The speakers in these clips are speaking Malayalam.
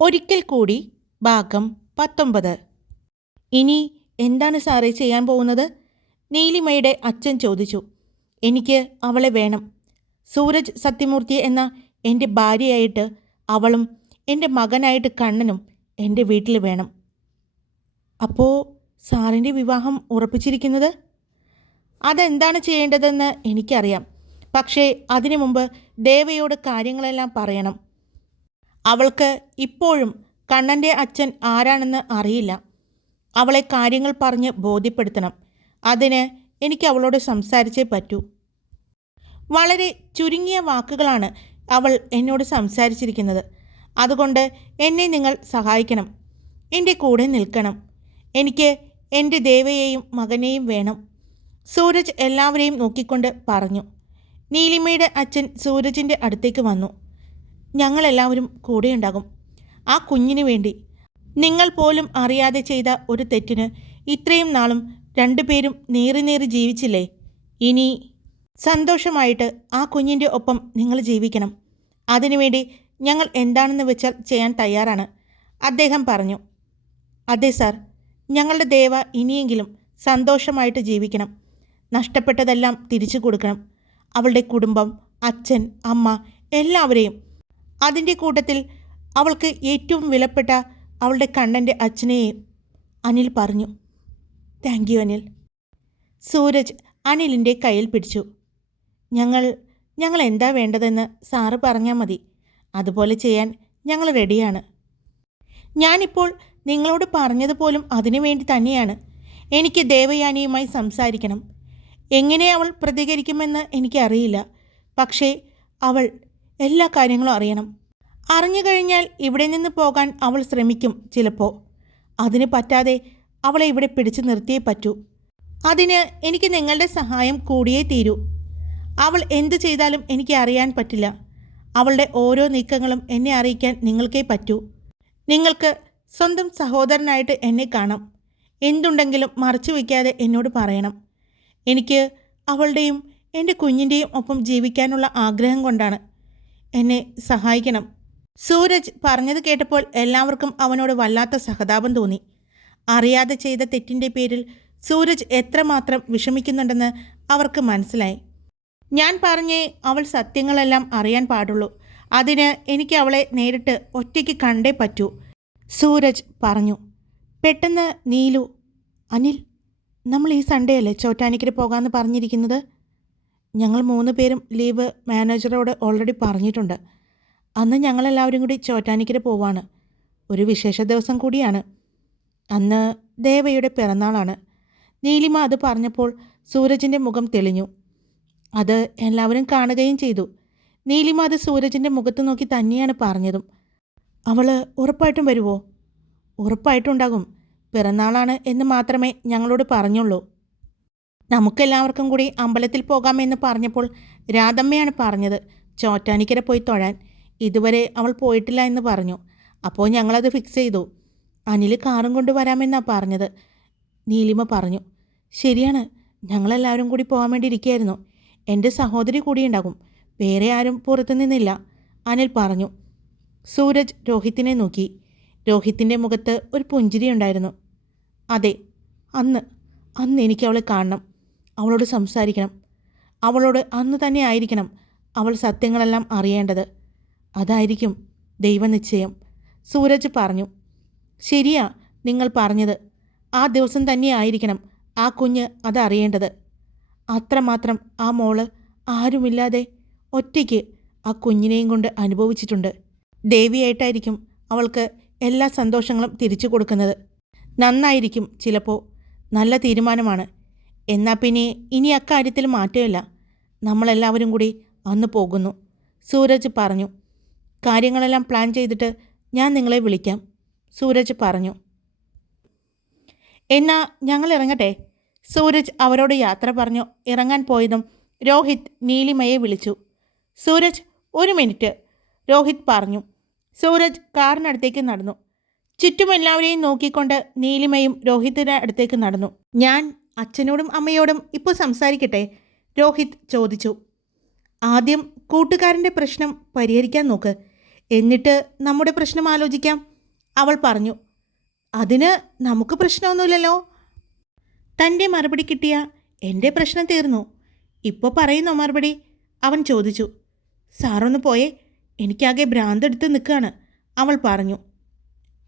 ഒരിക്കൽ കൂടി ഭാഗം പത്തൊമ്പത്. ഇനി എന്താണ് സാറേ ചെയ്യാൻ പോകുന്നത്? നീലിമയുടെ അച്ഛൻ ചോദിച്ചു. എനിക്ക് അവളെ വേണം. സൂരജ് സത്യമൂർത്തി എന്ന എന്റെ ഭാര്യയായിട്ട് അവളും എന്റെ മകനായിട്ട് കണ്ണനും എന്റെ വീട്ടിൽ വേണം. അപ്പോൾ സാറിന്റെ വിവാഹം ഉറപ്പിച്ചിരിക്കുന്നത്? അതെന്താണ് ചെയ്യേണ്ടതെന്ന് എനിക്കറിയാം. പക്ഷേ അതിനു മുമ്പ് ദേവയോട് കാര്യങ്ങളെല്ലാം പറയണം. അവൾക്ക് ഇപ്പോഴും കണ്ണന്റെ അച്ഛൻ ആരാണെന്ന് അറിയില്ല. അവളെ കാര്യങ്ങൾ പറഞ്ഞ് ബോധ്യപ്പെടുത്തണം. അതിന് എനിക്ക് അവളോട് സംസാരിച്ചേ പറ്റൂ. വളരെ ചുരുങ്ങിയ വാക്കുകളാണ് അവൾ എന്നോട് സംസാരിച്ചിരിക്കുന്നത്. അതുകൊണ്ട് എന്നെ നിങ്ങൾ സഹായിക്കണം. എന്റെ കൂടെ നിൽക്കണം. എനിക്ക് എന്റെ ദേവയെയും മകനെയും വേണം. സൂരജ് എല്ലാവരെയും നോക്കിക്കൊണ്ട് പറഞ്ഞു. നീലിമയുടെ അച്ഛൻ സൂരജിന്റെ അടുത്തേക്ക് വന്നു. ഞങ്ങളെല്ലാവരും കൂടെയുണ്ടാകും. ആ കുഞ്ഞിനു വേണ്ടി നിങ്ങൾ പോലും അറിയാതെ ചെയ്ത ഒരു തെറ്റിന് ഇത്രയും നാളും രണ്ടുപേരും നേറി നേറി ജീവിച്ചില്ലേ? ഇനി സന്തോഷമായിട്ട് ആ കുഞ്ഞിന്റെ ഒപ്പം നിങ്ങൾ ജീവിക്കണം. അതിനുവേണ്ടി ഞങ്ങൾ എന്താണെന്ന് വെച്ചാൽ ചെയ്യാൻ തയ്യാറാണ്. അദ്ദേഹം പറഞ്ഞു. അതെ സാർ ഞങ്ങളുടെ ദേവ ഇനിയെങ്കിലും സന്തോഷമായിട്ട് ജീവിക്കണം. നഷ്ടപ്പെട്ടതെല്ലാം തിരിച്ചു കൊടുക്കണം. അവളുടെ കുടുംബം അച്ഛൻ അമ്മ എല്ലാവരെയും അതിന്റെ കൂട്ടത്തിൽ അവൾക്ക് ഏറ്റവും വിലപ്പെട്ട അവളുടെ കണ്ണന്റെ അച്ഛനെയും അനിൽ പറഞ്ഞു. Thank you Anil. സൂരജ് അനിലിന്റെ കയ്യിൽ പിടിച്ചു. ഞങ്ങൾ ഞങ്ങൾ എന്താ വേണ്ടതെന്ന് സാറ് പറഞ്ഞാൽ മതി. അതുപോലെ ചെയ്യാൻ ഞങ്ങൾ റെഡിയാണ്. ഞാനിപ്പോൾ നിങ്ങളോട് പറഞ്ഞത് പോലും അതിനു വേണ്ടി തന്നെയാണ്. എനിക്ക് ദേവയാനിയുമായി സംസാരിക്കണം. എങ്ങനെ അവൾ പ്രതികരിക്കുമെന്ന് എനിക്കറിയില്ല. പക്ഷേ അവൾ എല്ലാ കാര്യങ്ങളും അറിയണം. അറിഞ്ഞു കഴിഞ്ഞാൽ ഇവിടെ നിന്ന് പോകാൻ അവൾ ശ്രമിക്കും ചിലപ്പോൾ അതിന് പറ്റാതെ അവളെ ഇവിടെ പിടിച്ചു നിർത്തിയേ പറ്റൂ. അതിന് എനിക്ക് നിങ്ങളുടെ സഹായം കൂടിയേ തീരൂ. അവൾ എന്തു ചെയ്താലും എനിക്ക് അറിയാൻ പറ്റില്ല. അവളുടെ ഓരോ നീക്കങ്ങളും എന്നെ അറിയിക്കാൻ നിങ്ങൾക്കേ പറ്റൂ. നിങ്ങൾക്ക് സ്വന്തം സഹോദരനായിട്ട് എന്നെ കാണാം. എന്തുണ്ടെങ്കിലും മറച്ചു വയ്ക്കാതെ എന്നോട് പറയണം. എനിക്ക് അവളുടെയും എന്റെ കുഞ്ഞിന്റെയും ഒപ്പം ജീവിക്കാനുള്ള ആഗ്രഹം കൊണ്ടാണ്. എന്നെ സഹായിക്കണം. സൂരജ് പറഞ്ഞത് കേട്ടപ്പോൾ എല്ലാവർക്കും അവനോട് വല്ലാത്ത സഹതാപം തോന്നി. അറിയാതെ ചെയ്ത തെറ്റിന്റെ പേരിൽ സൂരജ് എത്രമാത്രം വിഷമിക്കുന്നുണ്ടെന്ന് അവർക്ക് മനസ്സിലായി. ഞാൻ പറഞ്ഞേ അവൾ സത്യങ്ങളെല്ലാം അറിയാൻ പാടുള്ളൂ. അതിന് എനിക്ക് അവളെ നേരിട്ട് ഒറ്റയ്ക്ക് കണ്ടേ പറ്റൂ. സൂരജ് പറഞ്ഞു. പെട്ടെന്ന് നീലു അനിൽ നമ്മൾ ഈ സൺഡേ അല്ലേ ചോറ്റാനിക്കര പോകാമെന്ന് പറഞ്ഞിരിക്കുന്നത്? ഞങ്ങൾ മൂന്ന് പേരും ലീവ് മാനേജറോട് ഓൾറെഡി പറഞ്ഞിട്ടുണ്ട്. അന്ന് ഞങ്ങളെല്ലാവരും കൂടി ചോറ്റാനിക്കര പോവാണ്. ഒരു വിശേഷ ദിവസം കൂടിയാണ്. അന്ന് ദേവയുടെ പിറന്നാളാണ്. നീലിമ അത് പറഞ്ഞപ്പോൾ സൂരജിന്റെ മുഖം തെളിഞ്ഞു. അത് എല്ലാവരും കാണുകയും ചെയ്തു. നീലിമ അത് സൂരജിന്റെ മുഖത്ത് നോക്കി തന്നെയാണ് പറഞ്ഞതും. അവൾ ഉറപ്പായിട്ടും വരുമോ ഉറപ്പായിട്ടുണ്ടാകും പിറന്നാളാണ് എന്ന് മാത്രമേ ഞങ്ങളോട് പറഞ്ഞുള്ളൂ. നമുക്കെല്ലാവർക്കും കൂടി അമ്പലത്തിൽ പോകാമെന്ന് പറഞ്ഞപ്പോൾ രാധമ്മയാണ് പറഞ്ഞത് ചോറ്റാനിക്കര പോയി തൊഴാൻ. ഇതുവരെ അവൾ പോയിട്ടില്ല എന്ന് പറഞ്ഞു. അപ്പോൾ ഞങ്ങളത് ഫിക്സ് ചെയ്തു. അനിൽ കാറും കൊണ്ട് വരാമെന്നാണ് പറഞ്ഞത് നീലിമ പറഞ്ഞു. ശരിയാണ്. ഞങ്ങളെല്ലാവരും കൂടി പോകാൻ വേണ്ടി ഇരിക്കുകയായിരുന്നു. എന്റെ സഹോദരി കൂടി ഉണ്ടാകും വേറെ ആരും പുറത്തു നിന്നില്ല അനിൽ പറഞ്ഞു. സൂരജ് രോഹിത്തിനെ നോക്കി. രോഹിത്തിന്റെ മുഖത്ത് ഒരു പുഞ്ചിരി ഉണ്ടായിരുന്നു. അതെ അന്ന് അന്ന് എനിക്ക് അവളെ കാണണം. അവളോട് സംസാരിക്കണം. അവളോട് അന്ന് തന്നെ ആയിരിക്കണം അവൾ സത്യങ്ങളെല്ലാം അറിയേണ്ടത്. അതായിരിക്കും ദൈവനിശ്ചയം. സൂരജ് പറഞ്ഞു ശരിയാ നിങ്ങൾ പറഞ്ഞത്. ആ ദിവസം തന്നെ ആയിരിക്കണം ആ കുഞ്ഞ് അതറിയേണ്ടത് അത്രമാത്രം ആ മോൾ ആരുമില്ലാതെ ഒറ്റയ്ക്ക് ആ കുഞ്ഞിനെയും കൊണ്ട് അനുഭവിച്ചിട്ടുണ്ട്. ദേവിയായിട്ടായിരിക്കും അവൾക്ക് എല്ലാ സന്തോഷങ്ങളും തിരിച്ചു കൊടുക്കുന്നത്. നന്നായിരിക്കും ചിലപ്പോൾ നല്ല തീരുമാനമാണ്. എന്നാൽ പിന്നെ ഇനി അക്കാര്യത്തിൽ മാറ്റമില്ല. നമ്മളെല്ലാവരും കൂടി അന്ന് പോകുന്നു. സൂരജ് പറഞ്ഞു. കാര്യങ്ങളെല്ലാം പ്ലാൻ ചെയ്തിട്ട് ഞാൻ നിങ്ങളെ വിളിക്കാം. സൂരജ് പറഞ്ഞു. എന്നാ ഞങ്ങൾ ഇറങ്ങട്ടെ സൂരജ് അവരോട് യാത്ര പറഞ്ഞു ഇറങ്ങാൻ പോയതും രോഹിത് നീലിമയെ വിളിച്ചു. സൂരജ് ഒരു മിനിറ്റ്. രോഹിത് പറഞ്ഞു. സൂരജ് കാറിനടുത്തേക്ക് നടന്നു. ചുറ്റും എല്ലാവരെയും നോക്കിക്കൊണ്ട് നീലിമയും രോഹിത്തിന്റെ അടുത്തേക്ക് നടന്നു. ഞാൻ അച്ഛനോടും അമ്മയോടും ഇപ്പോൾ സംസാരിക്കട്ടെ? രോഹിത് ചോദിച്ചു. ആദ്യം കൂട്ടുകാരന്റെ പ്രശ്നം പരിഹരിക്കാൻ നോക്ക്. എന്നിട്ട് നമ്മുടെ പ്രശ്നം ആലോചിക്കാം. അവൾ പറഞ്ഞു. അതിന് നമുക്ക് പ്രശ്നമൊന്നുമില്ലല്ലോ. തന്റെ മറുപടി കിട്ടിയ എന്റെ പ്രശ്നം തീർന്നു. ഇപ്പോൾ പറയുന്നോ മറുപടി? അവൻ ചോദിച്ചു. സാറൊന്ന് പോയേ. എനിക്കാകെ ഭ്രാന്തെടുത്ത് നിൽക്കുകയാണ്. അവൾ പറഞ്ഞു.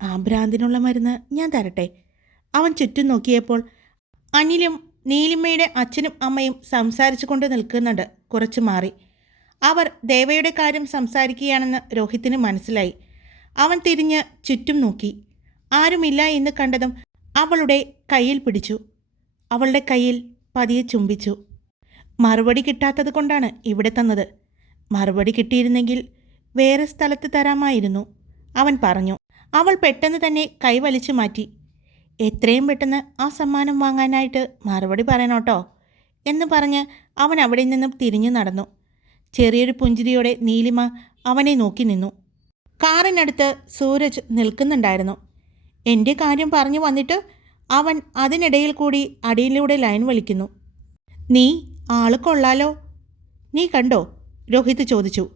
ആ ഭ്രാന്തിനുള്ള മരുന്ന് ഞാൻ തരട്ടെ. അവൻ ചുറ്റും നോക്കിയപ്പോൾ അനിലും നീലിമയുടെ അച്ഛനും അമ്മയും സംസാരിച്ചു കൊണ്ട് നിൽക്കുന്നുണ്ട്. കുറച്ച് മാറി. അവർ ദേവയുടെ കാര്യം സംസാരിക്കുകയാണെന്ന് രോഹിത്തിന് മനസ്സിലായി. അവൻ തിരിഞ്ഞ് ചുറ്റും നോക്കി. ആരുമില്ല എന്ന് കണ്ടതും അവളുടെ കയ്യിൽ പിടിച്ചു. അവളുടെ കയ്യിൽ പതിയെ ചുംബിച്ചു. മറുപടി കിട്ടാത്തത് കൊണ്ടാണ് ഇവിടെ തന്നത്. മറുപടി കിട്ടിയിരുന്നെങ്കിൽ വേറെ സ്ഥലത്ത് തരാമായിരുന്നു. അവൻ പറഞ്ഞു. അവൾ പെട്ടെന്ന് തന്നെ കൈവലിച്ചു മാറ്റി. എത്രയും പെട്ടെന്ന് ആ സമ്മാനം വാങ്ങാനായിട്ട് മറുപടി പറയണോട്ടോ എന്ന് പറഞ്ഞ് അവൻ അവിടെ നിന്നും തിരിഞ്ഞു നടന്നു. ചെറിയൊരു പുഞ്ചിരിയോടെ നീലിമ അവനെ നോക്കി നിന്നു. കാറിനടുത്ത് സൂരജ് നിൽക്കുന്നുണ്ടായിരുന്നു. എന്റെ കാര്യം പറഞ്ഞു വന്നിട്ട് അവൻ അതിനിടയിൽ കൂടി അടിയിലൂടെ ലൈൻ വലിക്കുന്നു. നീ ആൾ കൊള്ളാലോ? നീ കണ്ടോ? രോഹിത് ചോദിച്ചു.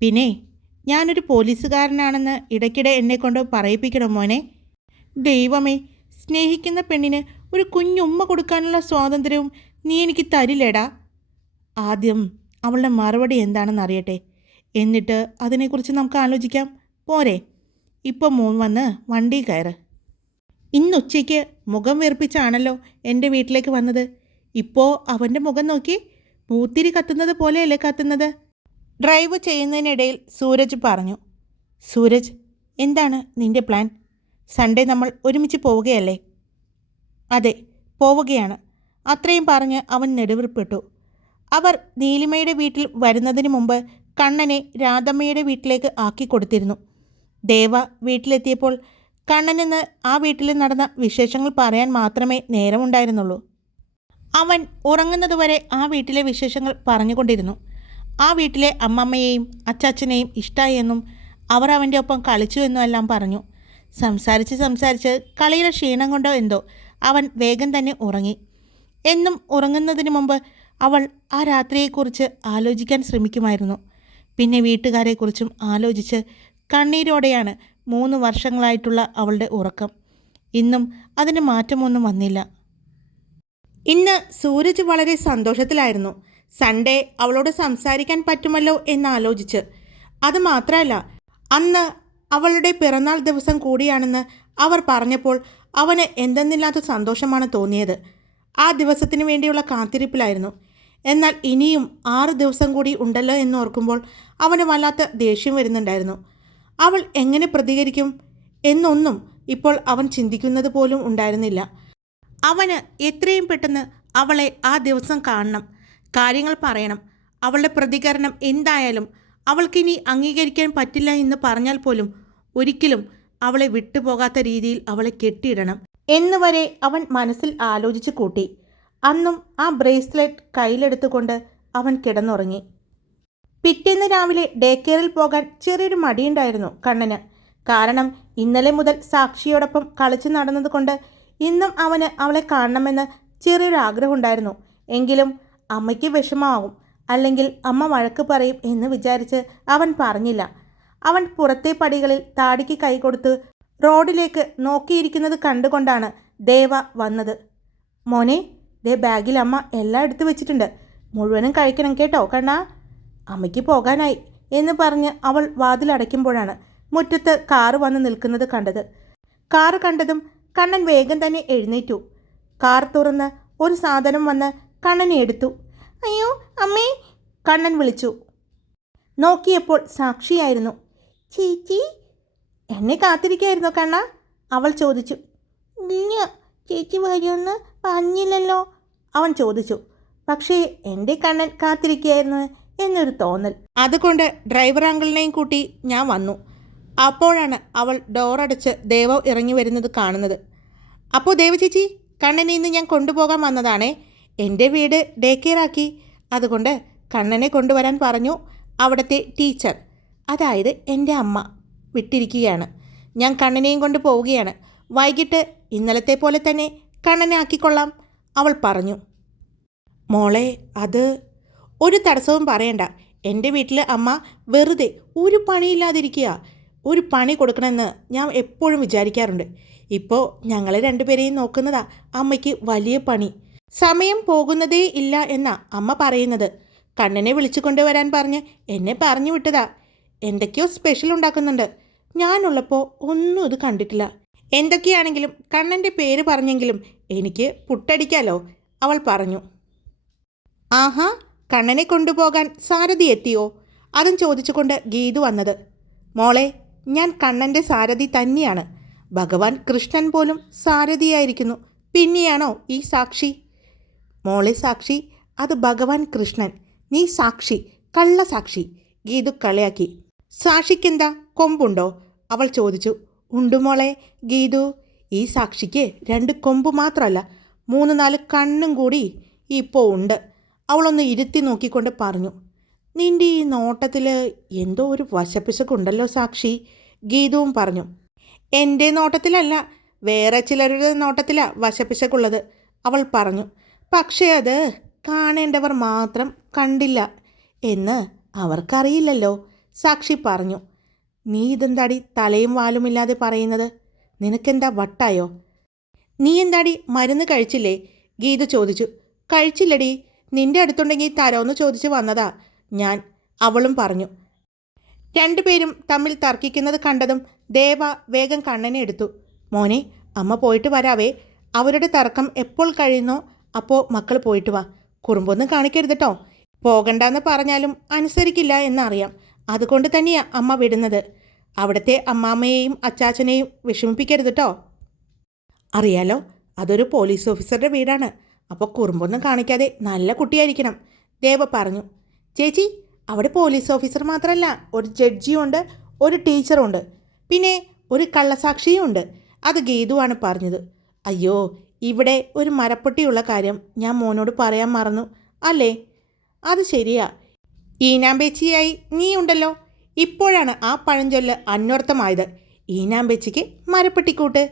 പിന്നെ ഞാനൊരു പോലീസുകാരനാണെന്ന് ഇടയ്ക്കിടെ എന്നെക്കൊണ്ട് പറയിപ്പിക്കണം മോനെ? ദൈവമേ സ്നേഹിക്കുന്ന പെണ്ണിന് ഒരു കുഞ്ഞുമ്മ കൊടുക്കാനുള്ള സ്വാതന്ത്ര്യവും നീ എനിക്ക് തരില്ലേടാ. ആദ്യം അവളുടെ മറുപടി എന്താണെന്ന് അറിയട്ടെ. എന്നിട്ട് അതിനെക്കുറിച്ച് നമുക്ക് ആലോചിക്കാം. പോരെ. ഇപ്പോൾ മോൻ വന്ന് വണ്ടി കയറ്. ഇന്ന് ഉച്ചയ്ക്ക് മുഖം വീർപ്പിച്ചാണല്ലോ എന്റെ വീട്ടിലേക്ക് വന്നത്. ഇപ്പോൾ അവന്റെ മുഖം നോക്കി പൂത്തിരി കത്തുന്നത് പോലെയല്ലേ കത്തുന്നത്? ഡ്രൈവ് ചെയ്യുന്നതിനിടയിൽ സൂരജ് പറഞ്ഞു. സൂരജ് എന്താണ് നിന്റെ പ്ലാൻ? സൺഡേ നമ്മൾ ഒരുമിച്ച് പോവുകയല്ലേ? അതെ പോവുകയാണ്. അത്രയും പറഞ്ഞ് അവൻ നെടുവിൽപ്പെട്ടു. അവർ നീലിമയുടെ വീട്ടിൽ വരുന്നതിന് മുമ്പ് കണ്ണനെ രാധമ്മയുടെ വീട്ടിലേക്ക് ആക്കി കൊടുത്തിരുന്നു. ദേവ വീട്ടിലെത്തിയപ്പോൾ കണ്ണനെന്ന് ആ വീട്ടിൽ നടന്ന വിശേഷങ്ങൾ പറയാൻ മാത്രമേ നേരമുണ്ടായിരുന്നുള്ളൂ അവൻ ഉറങ്ങുന്നതുവരെ ആ വീട്ടിലെ വിശേഷങ്ങൾ പറഞ്ഞുകൊണ്ടിരുന്നു. ആ വീട്ടിലെ അമ്മമ്മയെയും അച്ചാച്ചനെയും ഇഷ്ടമായി എന്നും അവർ അവന്റെ ഒപ്പം കളിച്ചു എന്നും എല്ലാം പറഞ്ഞു. സംസാരിച്ച് സംസാരിച്ച് കളിയുടെ ക്ഷീണം കൊണ്ടോ എന്തോ അവൻ വേഗം തന്നെ ഉറങ്ങി. എന്നും ഉറങ്ങുന്നതിന് മുമ്പ് അവൾ ആ രാത്രിയെക്കുറിച്ച് ആലോചിക്കാൻ ശ്രമിക്കുമായിരുന്നു. പിന്നെ വീട്ടുകാരെക്കുറിച്ചും ആലോചിച്ച് കണ്ണീരോടെയാണ് മൂന്ന് വർഷങ്ങളായിട്ടുള്ള അവളുടെ ഉറക്കം. ഇന്നും അതിന് മാറ്റമൊന്നും വന്നില്ല. ഇന്ന് സൂരജ് വളരെ സന്തോഷത്തിലായിരുന്നു. സൺഡേ അവളോട് സംസാരിക്കാൻ പറ്റുമല്ലോ എന്നാലോചിച്ച് അത് മാത്രമല്ല അന്ന് അവളുടെ പിറന്നാൾ ദിവസം കൂടിയാണെന്ന് അവർ പറഞ്ഞപ്പോൾ അവന് എന്തെന്നില്ലാത്ത സന്തോഷമാണ് തോന്നിയത്. ആ ദിവസത്തിന് വേണ്ടിയുള്ള കാത്തിരിപ്പിലായിരുന്നു. എന്നാൽ ഇനിയും ആറ് ദിവസം കൂടി ഉണ്ടല്ലോ എന്ന് ഓർക്കുമ്പോൾ അവന് വല്ലാത്ത ദേഷ്യം വരുന്നുണ്ടായിരുന്നു. അവൾ എങ്ങനെ പ്രതികരിക്കും എന്നൊന്നും ഇപ്പോൾ അവൻ ചിന്തിക്കുന്നത് പോലും ഉണ്ടായിരുന്നില്ല. അവന് എത്രയും പെട്ടെന്ന് അവളെ ആ ദിവസം കാണണം കാര്യങ്ങൾ പറയണം അവളുടെ പ്രതികരണം എന്തായാലും അവൾക്കിനി അംഗീകരിക്കാൻ പറ്റില്ല എന്ന് പറഞ്ഞാൽ പോലും ഒരിക്കലും അവളെ വിട്ടുപോകാത്ത രീതിയിൽ അവളെ കെട്ടിയിടണം എന്നുവരെ അവൻ മനസ്സിൽ ആലോചിച്ചു കൂട്ടി. അന്നും ആ ബ്രേസ്ലെറ്റ് കയ്യിലെടുത്തുകൊണ്ട് അവൻ കിടന്നുറങ്ങി. പിറ്റേന്ന് രാവിലെ ഡേ കെയറിൽ പോകാൻ ചെറിയൊരു മടിയുണ്ടായിരുന്നു കണ്ണന്. കാരണം ഇന്നലെ മുതൽ സാക്ഷിയോടൊപ്പം കളിച്ചു നടന്നതുകൊണ്ട് ഇന്നും അവന് അവളെ കാണണമെന്ന് ചെറിയൊരു ആഗ്രഹമുണ്ടായിരുന്നു. എങ്കിലും അമ്മയ്ക്ക് വിഷമമാവും. അല്ലെങ്കിൽ അമ്മ വഴക്ക് പറയും എന്ന് വിചാരിച്ച് അവൻ പറഞ്ഞില്ല. അവൻ പുറത്തെ പടികളിൽ താടിക്ക് കൈകൊടുത്ത് റോഡിലേക്ക് നോക്കിയിരിക്കുന്നത് കണ്ടുകൊണ്ടാണ് ദേവ വന്നത്. മോനെ ദേ ബാഗിൽ അമ്മ എല്ലാം എടുത്തു വെച്ചിട്ടുണ്ട്. മുഴുവനും കഴിക്കണം കേട്ടോ കണ്ണാ. അമ്മയ്ക്ക് പോകാനായി എന്ന് പറഞ്ഞ് അവൾ വാതിലടയ്ക്കുമ്പോഴാണ് മുറ്റത്ത് കാറ് വന്ന് നിൽക്കുന്നത് കണ്ടത്. കാറ് കണ്ടതും കണ്ണൻ വേഗം തന്നെ എഴുന്നേറ്റു. കാർ തുറന്ന് ഒരു സാധനം വന്ന് കണ്ണനെ എടുത്തു. അയ്യോ അമ്മേ കണ്ണൻ വിളിച്ചു. നോക്കിയപ്പോൾ സാക്ഷിയായിരുന്നു. ചേച്ചി? എന്നെ കാത്തിരിക്കായിരുന്നോ കണ്ണ? അവൾ ചോദിച്ചു. ഇല്ല ചേച്ചി വരുമെന്ന് പറഞ്ഞില്ലല്ലോ. അവൻ ചോദിച്ചു. പക്ഷേ എന്റെ കണ്ണൻ കാത്തിരിക്കുകയായിരുന്നു എന്നൊരു തോന്നൽ. അതുകൊണ്ട് ഡ്രൈവർ അങ്കിളിനെയും കൂട്ടി ഞാൻ വന്നു. അപ്പോഴാണ് അവൾ ഡോറടച്ച് ദേവ ഇറങ്ങി വരുന്നത് കാണുന്നത്. അപ്പോൾ ദേവ ചേച്ചി കണ്ണനെ ഇന്ന് ഞാൻ കൊണ്ടുപോകാൻ വന്നതാണേ. എന്റെ വീട് ഡേ കെയർ ആക്കി അതുകൊണ്ട് കണ്ണനെ കൊണ്ടുവരാൻ പറഞ്ഞു അവിടുത്തെ ടീച്ചർ. അതായത് എന്റെ അമ്മ വിട്ടിരിക്കുകയാണ്. ഞാൻ കണ്ണനെയും കൊണ്ട് പോവുകയാണ്. വൈകിട്ട് ഇന്നലത്തെ പോലെ തന്നെ കണ്ണനെ ആക്കിക്കൊള്ളാം അവൾ പറഞ്ഞു. മോളെ അത് ഒരു തടസ്സവും പറയണ്ട. എന്റെ വീട്ടിൽ അമ്മ വെറുതെ ഒരു പണിയില്ലാതിരിക്കുക. ഒരു പണി കൊടുക്കണമെന്ന് ഞാൻ എപ്പോഴും വിചാരിക്കാറുണ്ട്. ഇപ്പോൾ ഞങ്ങളെ രണ്ടുപേരെയും നോക്കുന്നതാ അമ്മയ്ക്ക് വലിയ പണി. സമയം പോകുന്നതേ ഇല്ല എന്നാ അമ്മ പറയുന്നത്. കണ്ണനെ വിളിച്ചു കൊണ്ടുവരാൻ പറഞ്ഞ് എന്നെ പറഞ്ഞു വിട്ടതാ. എന്തൊക്കെയോ സ്പെഷ്യൽ ഉണ്ടാക്കുന്നുണ്ട്. ഞാനുള്ളപ്പോൾ ഒന്നും ഇത് കണ്ടിട്ടില്ല. എന്തൊക്കെയാണെങ്കിലും കണ്ണന്റെ പേര് പറഞ്ഞെങ്കിലും എനിക്ക് പുട്ടടിക്കാലോ അവൾ പറഞ്ഞു. ആഹാ കണ്ണനെ കൊണ്ടുപോകാൻ സാരഥി എത്തിയോ? അതും ചോദിച്ചുകൊണ്ട് ഗീതു വന്നത്. മോളെ ഞാൻ കണ്ണന്റെ സാരഥി തന്നെയാണ്. ഭഗവാൻ കൃഷ്ണൻ പോലും സാരഥിയായിരിക്കുന്നു. പിന്നെയാണോ ഈ സാക്ഷി? മോളെ സാക്ഷി അത് ഭഗവാൻ കൃഷ്ണൻ. നീ സാക്ഷി കള്ളസാക്ഷി. ഗീതു കളിയാക്കി. സാക്ഷിക്കെന്താ? കൊമ്പുണ്ടോ? അവൾ ചോദിച്ചു. ഉണ്ട് മോളെ ഗീതു. ഈ സാക്ഷിക്ക് രണ്ട് കൊമ്പ് മാത്രമല്ല മൂന്ന് നാല് കണ്ണും കൂടി ഇപ്പോൾ ഉണ്ട്. അവളൊന്ന് ഇരുത്തി നോക്കിക്കൊണ്ട് പറഞ്ഞു. നിന്റെ ഈ നോട്ടത്തിൽ എന്തോ ഒരു വശപ്പിശക്കുണ്ടല്ലോ സാക്ഷി ഗീതുവും പറഞ്ഞു. എന്റെ നോട്ടത്തിലല്ല വേറെ ചിലരുടെ നോട്ടത്തിലാണ് വശപ്പിശക്കുള്ളത് അവൾ പറഞ്ഞു. പക്ഷേ അത് കാണേണ്ടവർ മാത്രം കണ്ടില്ല എന്ന് അവർക്കറിയില്ലല്ലോ. സാക്ഷി പറഞ്ഞു. നീ ഇതെന്താടി തലയും വാലുമില്ലാതെ പറയുന്നത്? നിനക്കെന്താ വട്ടായോ? നീ എന്താടി മരുന്ന് കഴിച്ചില്ലേ? ഗീത ചോദിച്ചു. കഴിച്ചില്ലടി. നിന്റെ അടുത്തുണ്ടെങ്കിൽ തരോന്ന് ചോദിച്ചു വന്നതാ ഞാൻ അവളും പറഞ്ഞു. രണ്ടുപേരും തമ്മിൽ തർക്കിക്കുന്നത് കണ്ടതും ദേവ വേഗം കണ്ണനെ എടുത്തു. മോനെ അമ്മ പോയിട്ട് വരാവേ. അവരുടെ തർക്കം എപ്പോൾ കഴിയുന്നോ അപ്പോൾ മക്കൾ പോയിട്ട് വാ. കുറുമ്പൊന്നും കാണിക്കരുത് കേട്ടോ പോകണ്ടെന്ന് പറഞ്ഞാലും അനുസരിക്കില്ല എന്നറിയാം. അതുകൊണ്ട് തന്നെയാ അമ്മ വിടുന്നത്. അവിടുത്തെ അമ്മാമ്മയെയും അച്ചാച്ചനെയും വിഷമിപ്പിക്കരുത് കേട്ടോ അറിയാലോ അതൊരു പോലീസ് ഓഫീസറുടെ വീടാണ്. അപ്പോൾ കുറുമ്പൊന്നും കാണിക്കാതെ നല്ല കുട്ടിയായിരിക്കണം. ദേവ പറഞ്ഞു. ചേച്ചി അവിടെ പോലീസ് ഓഫീസർ മാത്രമല്ല ഒരു ജഡ്ജിയുണ്ട് ഒരു ടീച്ചറുണ്ട് പിന്നെ ഒരു കള്ളസാക്ഷിയും ഉണ്ട്. അത് ഗീതുവാണ് പറഞ്ഞത്. അയ്യോ ഇവിടെ ഒരു മരപ്പെട്ടിയുള്ള കാര്യം ഞാൻ മോനോട് പറയാൻ മറന്നു. അല്ലേ? അത് ശരിയാ. ഈനാമ്പേച്ചിയായി നീ ഉണ്ടല്ലോ ഇപ്പോഴാണ് ആ പഴഞ്ചൊല്ല് അന്വർത്ഥമായത്. ഈനാമ്പേച്ചിക്ക് മരപ്പെട്ടിക്കൂട്ട്.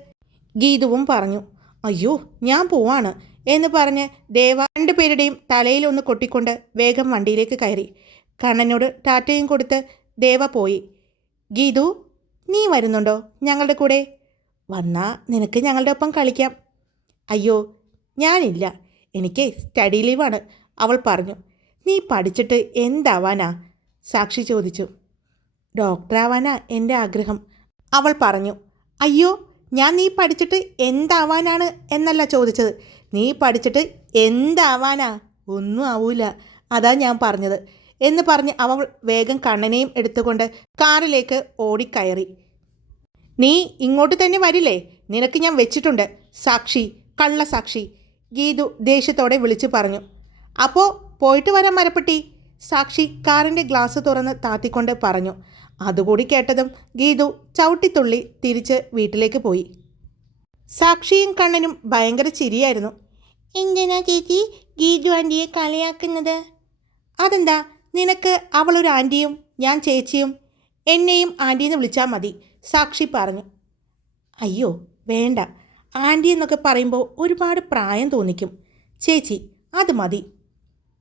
ഗീതുവും പറഞ്ഞു അയ്യോ ഞാൻ പോവാണ് എന്ന് പറഞ്ഞ് ദേവ രണ്ടുപേരുടെയും തലയിലൊന്ന് കൊട്ടിക്കൊണ്ട് വേഗം വണ്ടിയിലേക്ക് കയറി. കണ്ണനോട് ടാറ്റയും കൊടുത്ത് ദേവ പോയി. ഗീതു നീ വരുന്നുണ്ടോ ഞങ്ങളുടെ കൂടെ? വന്നാ നിനക്ക് ഞങ്ങളുടെ ഒപ്പം കളിക്കാം. അയ്യോ ഞാനില്ല. എനിക്ക് സ്റ്റഡി ലീവാണ് അവൾ പറഞ്ഞു. നീ പഠിച്ചിട്ട് എന്താവാനാ? സാക്ഷി ചോദിച്ചു. ഡോക്ടറാവാനാ എന്റെ ആഗ്രഹം. അവൾ പറഞ്ഞു അയ്യോ ഞാൻ നീ പഠിച്ചിട്ട് എന്താവാനാണ് എന്നല്ല ചോദിച്ചത്. നീ പഠിച്ചിട്ട് എന്താവാനാ? ഒന്നും ആവൂല. അതാ ഞാൻ പറഞ്ഞത്. എന്ന് പറഞ്ഞ് അവൾ വേഗം കണ്ണനെയും എടുത്തുകൊണ്ട് കാറിലേക്ക് ഓടിക്കയറി. നീ ഇങ്ങോട്ട് തന്നെ വരില്ലേ? നിനക്ക് ഞാൻ വെച്ചിട്ടുണ്ട്. സാക്ഷി കള്ളസാക്ഷി ഗീതു ദേഷ്യത്തോടെ വിളിച്ചു പറഞ്ഞു. അപ്പോൾ പോയിട്ട് വരാൻ മരപ്പെട്ടി. സാക്ഷി കാറിന്റെ ഗ്ലാസ് തുറന്ന് താത്തിക്കൊണ്ട് പറഞ്ഞു. അതുകൂടി കേട്ടതും ഗീതു ചവിട്ടിത്തുള്ളി തിരിച്ച് വീട്ടിലേക്ക് പോയി. സാക്ഷിയും കണ്ണനും ഭയങ്കര ചിരിയായിരുന്നു. എന്തിനാ ചേച്ചി ഗീതു ആന്റിയെ കളിയാക്കുന്നത്? അതെന്താ? നിനക്ക് അവളൊരു ആന്റിയും ഞാൻ ചേച്ചിയും എന്നെയും ആന്റിയെന്ന് വിളിച്ചാൽ മതി സാക്ഷി പറഞ്ഞു. അയ്യോ വേണ്ട. ആന്റി എന്നൊക്കെ പറയുമ്പോൾ ഒരുപാട് പ്രായം തോന്നിക്കും. ചേച്ചി അത് മതി.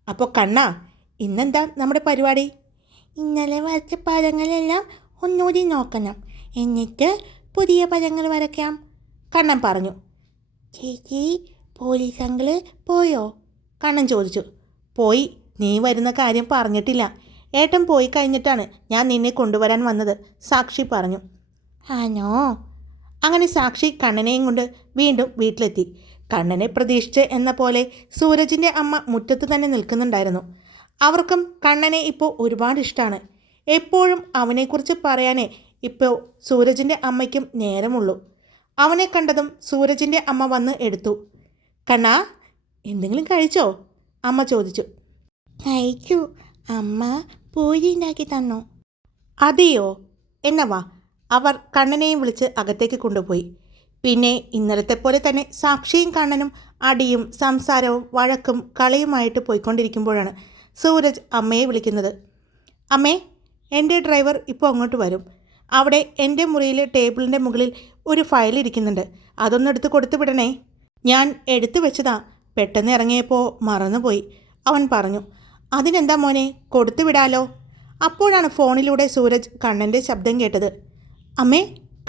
അപ്പോൾ കണ്ണാ ഇന്നെന്താ നമ്മുടെ പരിപാടി? ഇന്നലെ വരച്ച പഴങ്ങളെല്ലാം ഒന്നുകൂടി നോക്കണം. എന്നിട്ട് പുതിയ പഴങ്ങൾ വരയ്ക്കാം. കണ്ണൻ പറഞ്ഞു. ചേച്ചി പോലീസ് അങ്കിൾ പോയോ? കണ്ണൻ ചോദിച്ചു. പോയി. നീ വരുന്ന കാര്യം പറഞ്ഞിട്ടില്ല. ഏട്ടൻ പോയി കഴിഞ്ഞിട്ടാണ് ഞാൻ നിന്നെ കൊണ്ടുവരാൻ വന്നത്. സാക്ഷി പറഞ്ഞു. ആനോ അങ്ങനെ സാക്ഷി കണ്ണനെയും കൊണ്ട് വീണ്ടും വീട്ടിലെത്തി. കണ്ണനെ പ്രതീക്ഷിച്ച് എന്ന പോലെ സൂരജിന്റെ അമ്മ മുറ്റത്ത് തന്നെ നിൽക്കുന്നുണ്ടായിരുന്നു. അവർക്കും കണ്ണനെ ഇപ്പോൾ ഒരുപാട് ഇഷ്ടമാണ് എപ്പോഴും അവനെക്കുറിച്ച് പറയാനേ ഇപ്പോൾ സൂരജിന്റെ അമ്മയ്ക്കും നേരമുള്ളൂ. അവനെ കണ്ടതും സൂരജിന്റെ അമ്മ വന്ന് എടുത്തു. കണ്ണാ എന്തെങ്കിലും കഴിച്ചോ? അമ്മ ചോദിച്ചു. കഴിച്ചു. അമ്മ പൂരി ഉണ്ടാക്കി തന്നു. അതെയോ? എന്നവാ അവർ കണ്ണനെയും വിളിച്ച് അകത്തേക്ക് കൊണ്ടുപോയി. പിന്നെ ഇന്നലത്തെ പോലെ തന്നെ സാക്ഷിയും കണ്ണനും അടിയും സംസാരവും വഴക്കും കളിയുമായിട്ട് പോയിക്കൊണ്ടിരിക്കുമ്പോഴാണ് സൂരജ് അമ്മയെ വിളിക്കുന്നത്. അമ്മേ എന്റെ ഡ്രൈവർ ഇപ്പോൾ അങ്ങോട്ട് വരും. അവിടെ എന്റെ മുറിയിലെ ടേബിളിന്റെ മുകളിൽ ഒരു ഫയൽ ഇരിക്കുന്നുണ്ട്. അതൊന്ന് എടുത്ത് കൊടുത്തു വിടണേ. ഞാൻ എടുത്തു വെച്ചതാ. പെട്ടെന്ന് ഇറങ്ങിയപ്പോൾ മറന്നുപോയി. അവൻ പറഞ്ഞു അതിനെന്താ മോനെ കൊടുത്തു വിടാലോ. അപ്പോഴാണ് ഫോണിലൂടെ സൂരജ് കണ്ണന്റെ ശബ്ദം കേട്ടത്. അമ്മേ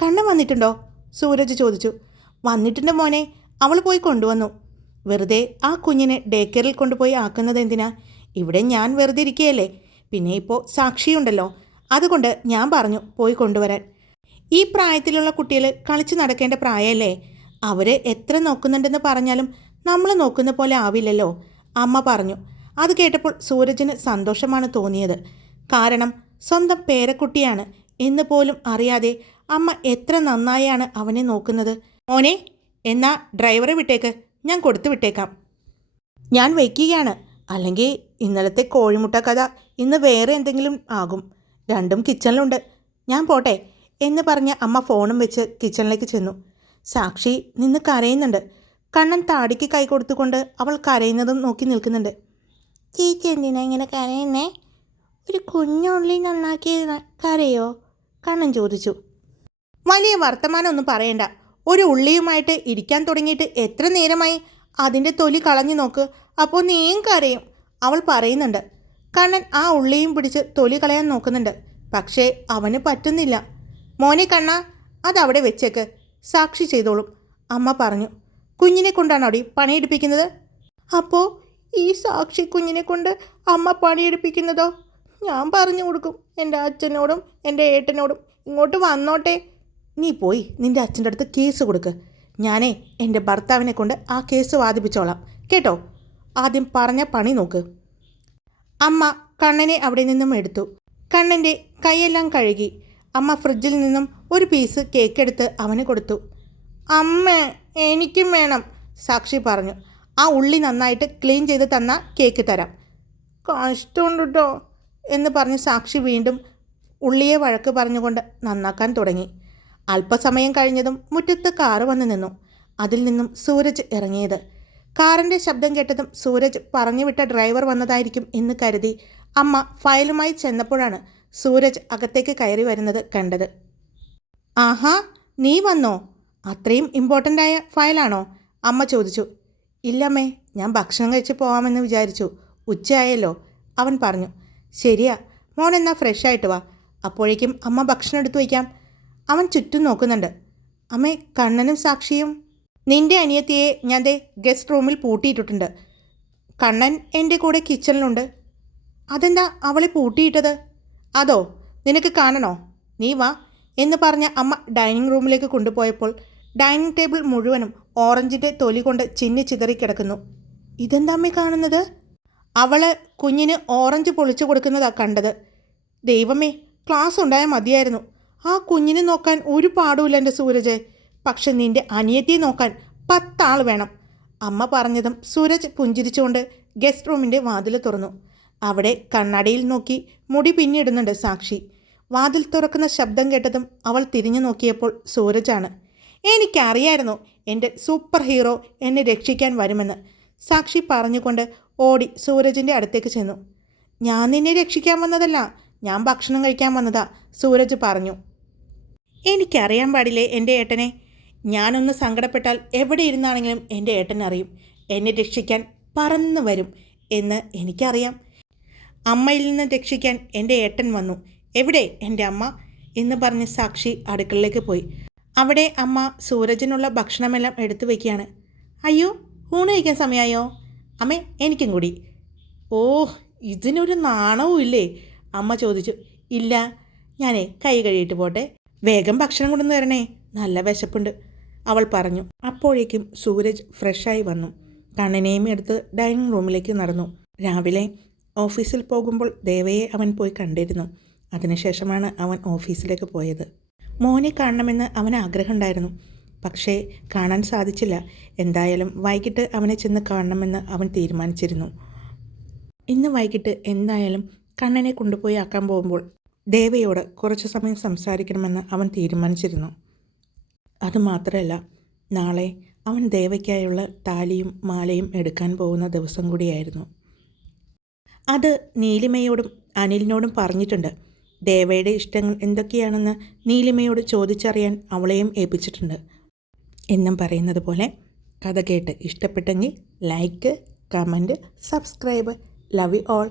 കണ്ണൻ വന്നിട്ടുണ്ടോ? സൂരജ് ചോദിച്ചു വന്നിട്ടുണ്ട് മോനെ അവൾ പോയി കൊണ്ടുവന്നു. വെറുതെ ആ കുഞ്ഞിനെ ഡേ കെയറിൽ കൊണ്ടുപോയി ആക്കുന്നത് എന്തിനാ? ഇവിടെ ഞാൻ വെറുതെ ഇരിക്കുകയല്ലേ? പിന്നെ ഇപ്പോൾ സാക്ഷിയുണ്ടല്ലോ. അതുകൊണ്ട് ഞാൻ പറഞ്ഞു പോയി കൊണ്ടുവരാൻ. ഈ പ്രായത്തിലുള്ള കുട്ടികൾ കളിച്ചു നടക്കേണ്ട പ്രായമല്ലേ അവരെ എത്ര നോക്കുന്നുണ്ടെന്ന് പറഞ്ഞാലും നമ്മൾ നോക്കുന്ന പോലെ ആവില്ലല്ലോ. അമ്മ പറഞ്ഞു. അത് കേട്ടപ്പോൾ സൂരജിന് സന്തോഷമാണ് തോന്നിയത്. കാരണം സ്വന്തം പേരക്കുട്ടിയാണ് എന്ന് പോലും അറിയാതെ അമ്മ എത്ര നന്നായാണ് അവനെ നോക്കുന്നത്. മോനെ എന്നാ ഡ്രൈവറെ വിട്ടേക്ക്. ഞാൻ കൊടുത്തു വിട്ടേക്കാം. ഞാൻ വയ്ക്കുകയാണ്. അല്ലെങ്കിൽ ഇന്നലത്തെ കോഴിമുട്ട കഥ ഇന്ന് വേറെ എന്തെങ്കിലും ആകും. രണ്ടും കിച്ചണിലുണ്ട്. ഞാൻ പോട്ടെ എന്ന് പറഞ്ഞ അമ്മ ഫോണും വെച്ച് കിച്ചണിലേക്ക് ചെന്നു. സാക്ഷി നിന്ന് കരയുന്നുണ്ട്. കണ്ണൻ താടിക്ക് കൈ കൊടുത്തുകൊണ്ട് അവൾ കരയുന്നതും നോക്കി നിൽക്കുന്നുണ്ട്. ചേച്ചി എന്തിനാ ഇങ്ങനെ കരയുന്നേ? ഒരു കുഞ്ഞുള്ളി നന്നാക്കി കരയോ? കണ്ണൻ ചോദിച്ചു. വലിയ വർത്തമാനമൊന്നും പറയണ്ട. ഒരു ഉള്ളിയുമായിട്ട് ഇരിക്കാൻ തുടങ്ങിയിട്ട് എത്ര നേരമായി? അതിന്റെ തൊലി കളഞ്ഞു നോക്ക്. അപ്പോൾ നീയും കരയും അവൾ പറയുന്നുണ്ട്. കണ്ണൻ ആ ഉള്ളിയും പിടിച്ച് തൊലി കളയാൻ നോക്കുന്നുണ്ട്. പക്ഷേ അവന് പറ്റുന്നില്ല. മോനെ കണ്ണ അതവിടെ വെച്ചേക്ക്. സാക്ഷി ചെയ്തോളും. അമ്മ പറഞ്ഞു. കുഞ്ഞിനെ കൊണ്ടാണ് അവിടെ പണിയെടുപ്പിക്കുന്നത്? അപ്പോൾ ഈ സാക്ഷി കുഞ്ഞിനെ കൊണ്ട് അമ്മ പണിയെടുപ്പിക്കുന്നതോ? ഞാൻ പറഞ്ഞു കൊടുക്കും. എന്റെ അച്ഛനോടും എന്റെ ഏട്ടനോടും. ഇങ്ങോട്ട് വന്നോട്ടെ. നീ പോയി നിന്റെ അച്ഛന്റെ അടുത്ത് കേസ് കൊടുക്ക്. ഞാനേ എന്റെ ഭർത്താവിനെ കൊണ്ട് ആ കേസ് വാദിപ്പിച്ചോളാം. കേട്ടോ? ആദ്യം പറഞ്ഞ പണി നോക്ക്. അമ്മ കണ്ണനെ അവിടെ നിന്നും എടുത്തു. കണ്ണന്റെ കൈയെല്ലാം കഴുകി അമ്മ ഫ്രിഡ്ജിൽ നിന്നും ഒരു പീസ് കേക്ക് എടുത്ത് അവന് കൊടുത്തു. അമ്മ എനിക്കും വേണം സാക്ഷി പറഞ്ഞു. ആ ഉള്ളി നന്നായിട്ട് ക്ലീൻ ചെയ്ത് തന്ന കേക്ക് തരാം. കഷ്ടമുണ്ട് കേട്ടോ എന്ന് പറഞ്ഞ് സാക്ഷി വീണ്ടും ഉള്ളിയെ വഴക്ക് പറഞ്ഞുകൊണ്ട് നന്നാക്കാൻ തുടങ്ങി. അല്പസമയം കഴിഞ്ഞതും മുറ്റത്ത് കാറ് വന്നു നിന്നു. അതിൽ നിന്നും സൂരജ് ഇറങ്ങിയത്. കാറിന്റെ ശബ്ദം കേട്ടതും സൂരജ് പറഞ്ഞുവിട്ട ഡ്രൈവർ വന്നതായിരിക്കും എന്ന് കരുതി അമ്മ ഫയലുമായി ചെന്നപ്പോഴാണ് സൂരജ് അകത്തേക്ക് കയറി വരുന്നത് കണ്ടത്. ആഹാ നീ വന്നോ? അത്രയും ഇമ്പോർട്ടന്റ് ആയ ഫയലാണോ? അമ്മ ചോദിച്ചു. ഇല്ലമ്മേ ഞാൻ ഭക്ഷണം കഴിച്ച് പോവാമെന്ന് വിചാരിച്ചു. ഉച്ചയായല്ലോ അവൻ പറഞ്ഞു. ശരിയാ മോൻ എന്നാ ഫ്രഷ് ആയിട്ട് വാ. അപ്പോഴേക്കും അമ്മ ഭക്ഷണം എടുത്തു വയ്ക്കാം. അവൻ ചുറ്റും നോക്കുന്നുണ്ട്. അമ്മേ കണ്ണനും സാക്ഷിയും. നിന്റെ അനിയത്തിയെ ഞാൻ ദേ ഗസ്റ്റ് റൂമിൽ പൂട്ടിയിട്ടിട്ടുണ്ട്. കണ്ണൻ എന്റെ കൂടെ കിച്ചണിലുണ്ട്. അതെന്താ അവളെ പൂട്ടിയിട്ടത്? അതോ നിനക്ക് കാണണോ? നീ വാ എന്ന് പറഞ്ഞ അമ്മ ഡൈനിങ് റൂമിലേക്ക് കൊണ്ടുപോയപ്പോൾ ഡൈനിങ് ടേബിൾ മുഴുവനും ഓറഞ്ചിന്റെ തൊലി കൊണ്ട് ചിന്നി ചിതറി കിടക്കുന്നു. ഇതെന്താ അമ്മ കാണുന്നത്? അവൾ കുഞ്ഞിന് ഓറഞ്ച് പൊളിച്ചു കൊടുക്കുന്നതാ കണ്ടത്. ദൈവമേ ക്ലാസ് ഉണ്ടായാൽ മതിയായിരുന്നു. ആ കുഞ്ഞിനെ നോക്കാൻ ഒരു പാടുമില്ല എന്റെ സൂരജ്. പക്ഷെ നിന്റെ അനിയത്തിയെ നോക്കാൻ പത്താൾ വേണം. അമ്മ പറഞ്ഞതും സൂരജ് പുഞ്ചിരിച്ചുകൊണ്ട് ഗസ്റ്റ് റൂമിന്റെ വാതിൽ തുറന്നു. അവിടെ കണ്ണാടിയിൽ നോക്കി മുടി പിന്നിടുന്നുണ്ട് സാക്ഷി. വാതിൽ തുറക്കുന്ന ശബ്ദം കേട്ടതും അവൾ തിരിഞ്ഞു നോക്കിയപ്പോൾ സൂരജാണ്. എനിക്കറിയായിരുന്നു എന്റെ സൂപ്പർ ഹീറോ എന്നെ രക്ഷിക്കാൻ വരുമെന്ന്. സാക്ഷി പറഞ്ഞുകൊണ്ട് ഓടി സൂരജിന്റെ അടുത്തേക്ക് ചെന്നു. ഞാൻ നിന്നെ രക്ഷിക്കാൻ വന്നതല്ല ഞാൻ ഭക്ഷണം കഴിക്കാൻ വന്നതാ സൂരജ് പറഞ്ഞു. എനിക്കറിയാൻ പാടില്ലേ എന്റെ ഏട്ടനെ? ഞാനൊന്ന് സങ്കടപ്പെട്ടാൽ എവിടെ ഇരുന്നാണെങ്കിലും എന്റെ ഏട്ടൻ അറിയും. എന്നെ രക്ഷിക്കാൻ പറന്നു വരും എന്ന് എനിക്കറിയാം. അമ്മയിൽ നിന്ന് രക്ഷിക്കാൻ എന്റെ ഏട്ടൻ വന്നു. എവിടെ എന്റെ അമ്മ? എന്ന് പറഞ്ഞ് സാക്ഷി അടുക്കളയിലേക്ക് പോയി. അവിടെ അമ്മ സൂരജിനുള്ള ഭക്ഷണമെല്ലാം എടുത്തു വയ്ക്കുകയാണ്. അയ്യോ ഊണ് കഴിക്കാൻ സമയമായോ? അമ്മേ എനിക്കും കൂടി. ഓ ഇതിനൊരു നാണവും ഇല്ലേ അമ്മ ചോദിച്ചു. ഇല്ല ഞാനേ കൈ കഴുകിയിട്ട് പോട്ടെ. വേഗം ഭക്ഷണം കൊണ്ടുവന്ന് തരണേ. നല്ല വിശപ്പുണ്ട്. അവൾ പറഞ്ഞു. അപ്പോഴേക്കും സൂരജ് ഫ്രഷായി വന്നു. കണ്ണനെയും എടുത്ത് ഡൈനിങ് റൂമിലേക്ക് നടന്നു. രാവിലെ ഓഫീസിൽ പോകുമ്പോൾ ദേവയെ അവൻ പോയി കണ്ടിരുന്നു. അതിനുശേഷമാണ് അവൻ ഓഫീസിലേക്ക് പോയത്. മോനെ കാണണമെന്ന് അവന് ആഗ്രഹമുണ്ടായിരുന്നു. പക്ഷേ കാണാൻ സാധിച്ചില്ല. എന്തായാലും വൈകിട്ട് അവനെ ചെന്ന് കാണണമെന്ന് അവൻ തീരുമാനിച്ചിരുന്നു. ഇന്ന് വൈകിട്ട് എന്തായാലും കണ്ണനെ കൊണ്ടുപോയി ആക്കാൻ പോകുമ്പോൾ ദേവയോട് കുറച്ച് സമയം സംസാരിക്കണമെന്ന് അവൻ തീരുമാനിച്ചിരുന്നു. അതുമാത്രമല്ല നാളെ അവൻ ദേവയ്ക്കായുള്ള താലിയും മാലയും എടുക്കാൻ പോകുന്ന ദിവസം കൂടിയായിരുന്നു. അത് നീലിമയോടും അനിലിനോടും പറഞ്ഞിട്ടുണ്ട്. ദേവയുടെ ഇഷ്ടങ്ങൾ എന്തൊക്കെയാണെന്ന് നീലിമയോട് ചോദിച്ചറിയാൻ അവളെയും ഏൽപ്പിച്ചിട്ടുണ്ട്. എന്നും പറയുന്നത് പോലെ കഥ കേട്ട് ഇഷ്ടപ്പെട്ടെങ്കിൽ like comment subscribe. Love you all